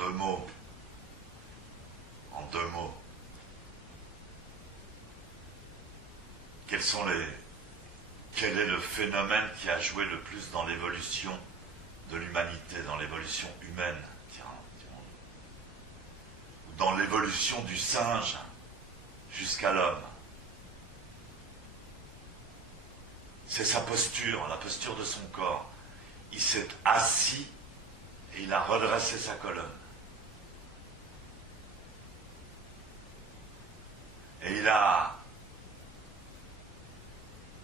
deux mots, en deux mots, quel est le phénomène qui a joué le plus dans l'évolution de l'humanité, dans l'évolution humaine, ou dans l'évolution du singe jusqu'à l'homme? C'est sa posture, la posture de son corps. Il s'est assis et il a redressé sa colonne. Et il a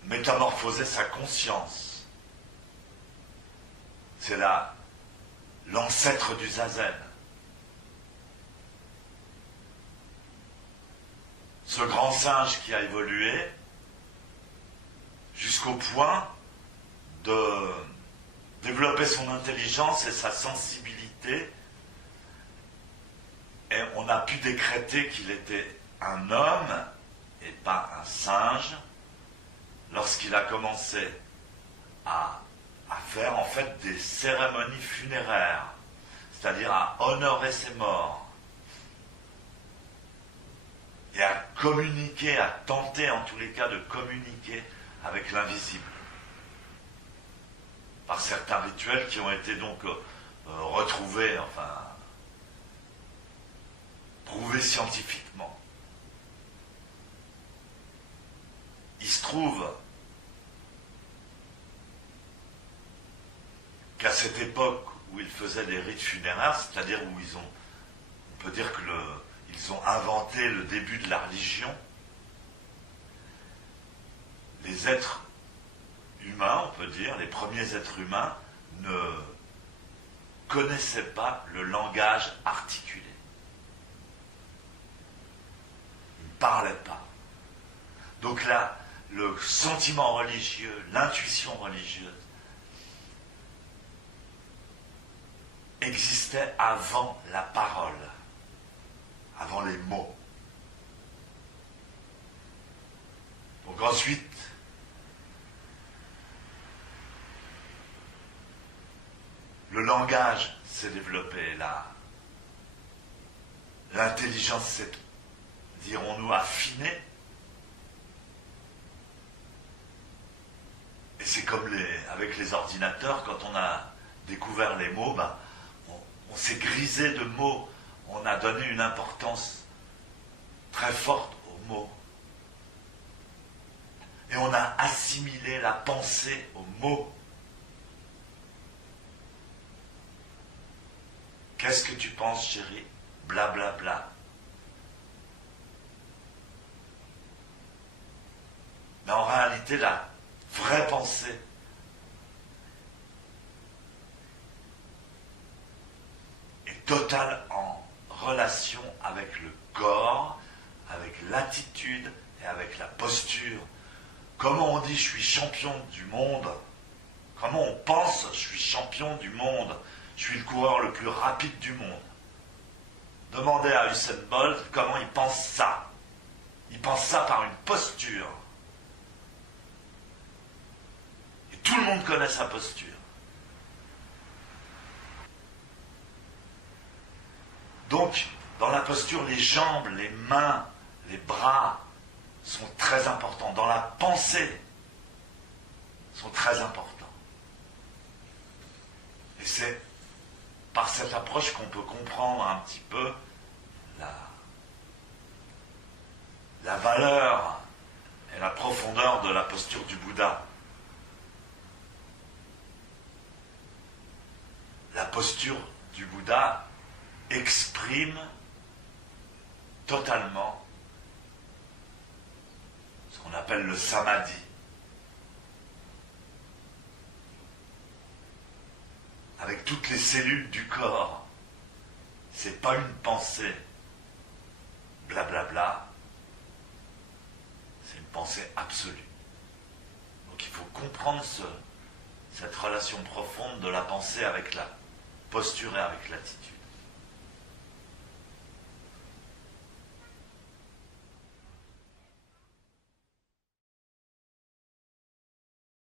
métamorphosé sa conscience. C'est l'ancêtre du zazen. Ce grand singe qui a évolué jusqu'au point de développer son intelligence et sa sensibilité, et on a pu décréter qu'il était un homme et pas un singe lorsqu'il a commencé à faire en fait des cérémonies funéraires, c'est-à-dire à honorer ses morts et à communiquer, à tenter en tous les cas de communiquer avec l'invisible par certains rituels qui ont été donc retrouvés, enfin prouvés scientifiquement. Il se trouve qu'à cette époque où ils faisaient des rites funéraires, c'est-à-dire où on peut dire ils ont inventé le début de la religion, les êtres humains, on peut dire, les premiers êtres humains ne connaissaient pas le langage articulé. Ils ne parlaient pas. Donc là, le sentiment religieux, l'intuition religieuse existait avant la parole, avant les mots. Donc ensuite, le langage s'est développé là. L'intelligence s'est, dirons-nous, affinée. Et c'est comme avec les ordinateurs, quand on a découvert les mots, on s'est grisé de mots. On a donné une importance très forte aux mots. Et on a assimilé la pensée aux mots. Qu'est-ce que tu penses, chérie? Blablabla. Bla, bla. Mais en réalité, la vraie pensée est totale en relation avec le corps, avec l'attitude et avec la posture. Comment on dit je suis champion du monde? Comment on pense je suis champion du monde? Je suis le coureur le plus rapide du monde. Demandez à Usain Bolt comment il pense ça. Il pense ça par une posture. Et tout le monde connaît sa posture. Donc, dans la posture, les jambes, les mains, les bras sont très importants. Dans la pensée, sont très importants. Et c'est par cette approche qu'on peut comprendre un petit peu la valeur et la profondeur de la posture du Bouddha. La posture du Bouddha exprime totalement ce qu'on appelle le samadhi. Avec toutes les cellules du corps. C'est pas une pensée blablabla, c'est une pensée absolue. Donc il faut comprendre cette relation profonde de la pensée avec la posture et avec l'attitude.